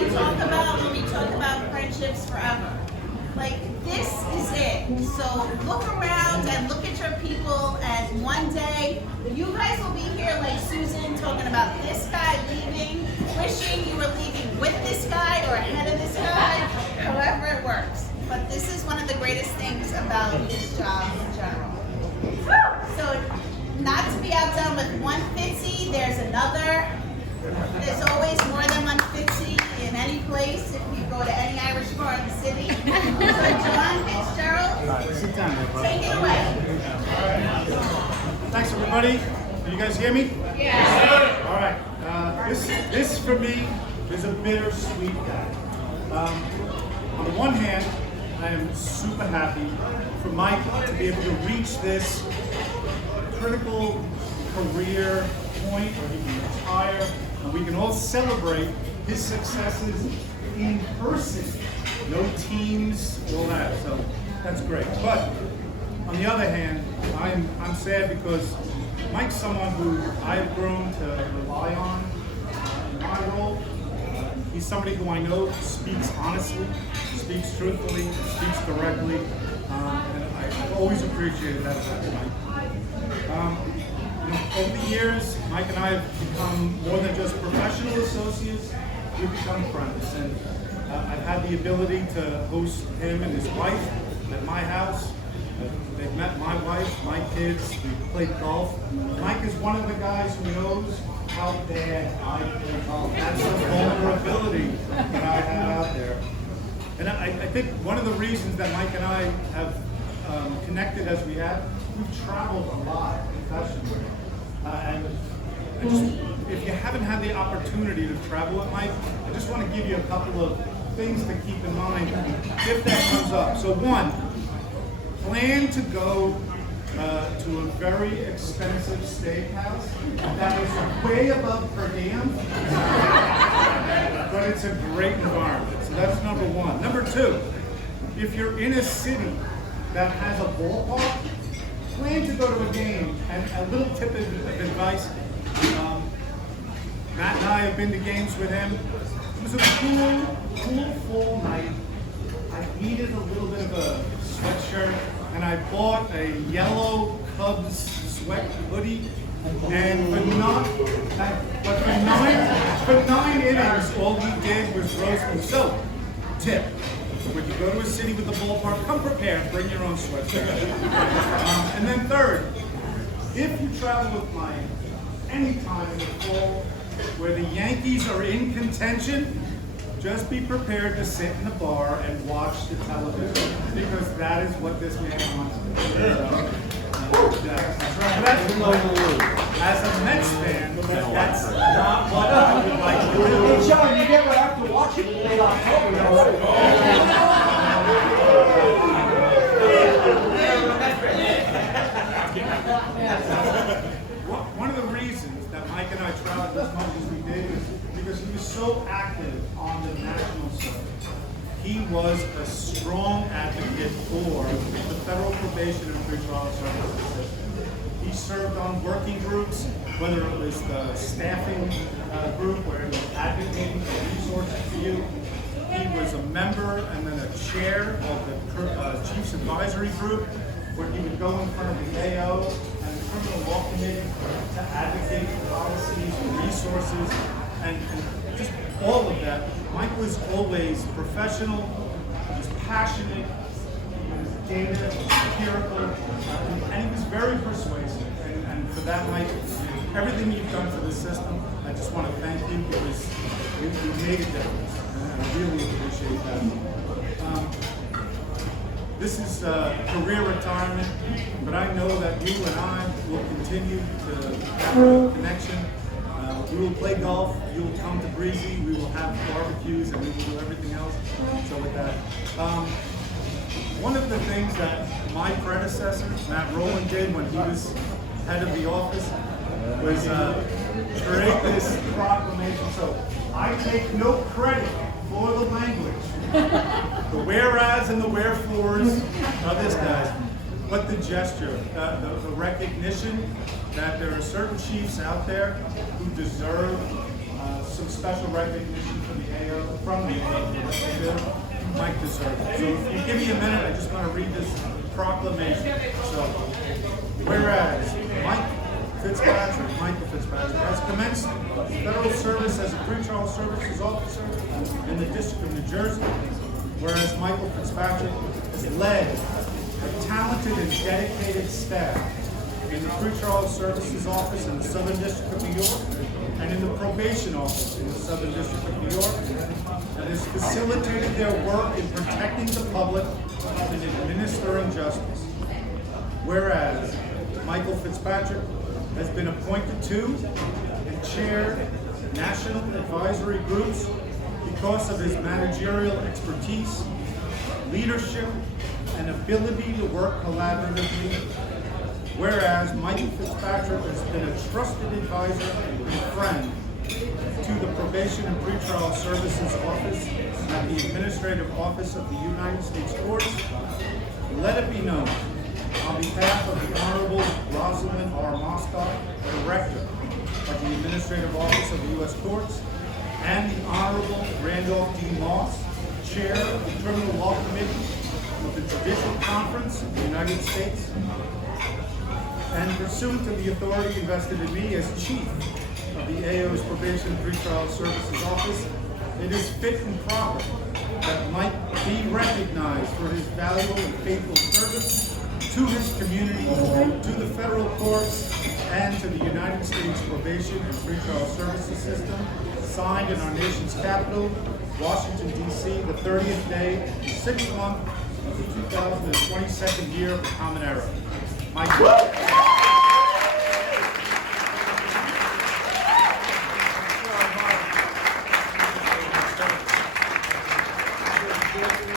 when we talk about friendships forever. Like, this is it. So look around and look at your people, and one day you guys will be here like Susan talking about this guy leaving, wishing you were leaving with this guy or ahead of this guy, however it works. But this is one of the greatest things about this job in general. So not to be outdone with one Fitzy, there's another. There's always more than one Fitzy in any place if you go to any Irish bar in the city. So John Fitzgerald, Sit down there, buddy. take it away. Thanks, everybody. Can you guys hear me? Yeah. All right. This for me is a bittersweet day. On the one hand, I am super happy for Mike to be able to reach this critical career point where he can retire and we can all celebrate his successes in person. No teams, all that. So that's great. But on the other hand, I'm sad because Mike's someone who I've grown to rely on in my role. He's somebody who I know speaks honestly, speaks truthfully, speaks directly, and I've always appreciated that about Mike. Over the years, Mike and I have become more than just professional associates, we've become friends. And I've had the ability to host him and his wife at my house. They've met my wife, my kids, we've played golf. Mike is one of the guys who knows how bad I play golf. That's the vulnerability that I have out there. And I think one of the reasons that Mike and I have connected as we have, we've traveled a lot professionally. And if you haven't had the opportunity to travel with Mike, I just want to give you a couple of things to keep in mind if that comes up. So one, plan to go to a very expensive steakhouse that is way above per diem, but it's a great environment. So that's number one. Number two, if you're in a city that has a ballpark, plan to go to a game. And a little tip of advice, Matt and I have been to games with him. It was a cool fall night. I needed a little bit of a sweatshirt, and I bought a yellow Cubs sweat hoodie. And for nine innings, all he did was roast me. So, tip. When you go to a city with a ballpark, come prepared, bring your own sweatshirt. And then third, if you travel with Mike anytime in the fall where the Yankees are in contention, just be prepared to sit in the bar and watch the television because that is what this man wants to do. As a Mets fan, that's not what I would like to do. Hey, John, you never have to watch it in late October. One of the reasons that Mike and I traveled as much as we did is because he was so active on the national circuit. He was a strong advocate for the federal probation and pretrial services system. He served on working groups, whether it was the staffing group where he was advocating for resources for you. He was a member and then a chair of the Chiefs Advisory Group, where he would go in front of the AO and the Criminal Law Committee to advocate for policies and resources and just all of that. Mike was always professional, he was passionate, he was data, empirical, and he was very persuasive. And for that, Mike, everything you've done for the system, I just want to thank you because you made a difference. And I really appreciate that. This is career retirement, but I know that you and I will continue to have a connection. We will play golf, you will come to Breezy, we will have barbecues, and we will do everything else. So with that, one of the things that my predecessor, Matt Rowland, did when he was head of the office was create this proclamation. So I take no credit for the language, the whereas and the wherefores of this guy, but the gesture, the recognition that there are certain chiefs out there who deserve some special recognition from the AO. Mike deserves it. So if you give me a minute, I just want to read this proclamation. So, whereas Michael Fitzpatrick has commenced federal service as a pretrial services officer in the District of New Jersey, whereas Michael Fitzpatrick has led a talented and dedicated staff in the pretrial services office in the Southern District of New York and in the probation office in the Southern District of New York, and has facilitated their work in protecting the public and administering justice. Whereas Michael Fitzpatrick has been appointed to and chaired national advisory groups because of his managerial expertise, leadership, and ability to work collaboratively. Whereas Michael Fitzpatrick has been a trusted advisor and friend to the Probation and Pretrial Services Office at the Administrative Office of the United States Courts, let it be known, on behalf of the Honorable Rosalind R. Moscott, Director of the Administrative Office of the U.S. Courts, and the Honorable Randolph D. Moss, Chair of the Criminal Law Committee of the Judicial Conference of the United States, and pursuant to the authority invested in me as Chief of the AO's Probation and Pretrial Services Office, it is fit and proper that Mike be recognized for his valuable and faithful service to his community, to the federal courts, and to the United States Probation and Pretrial Services System, signed in our nation's capital, Washington, D.C., the 30th day, 6th month of the 2022nd year of the Common Era.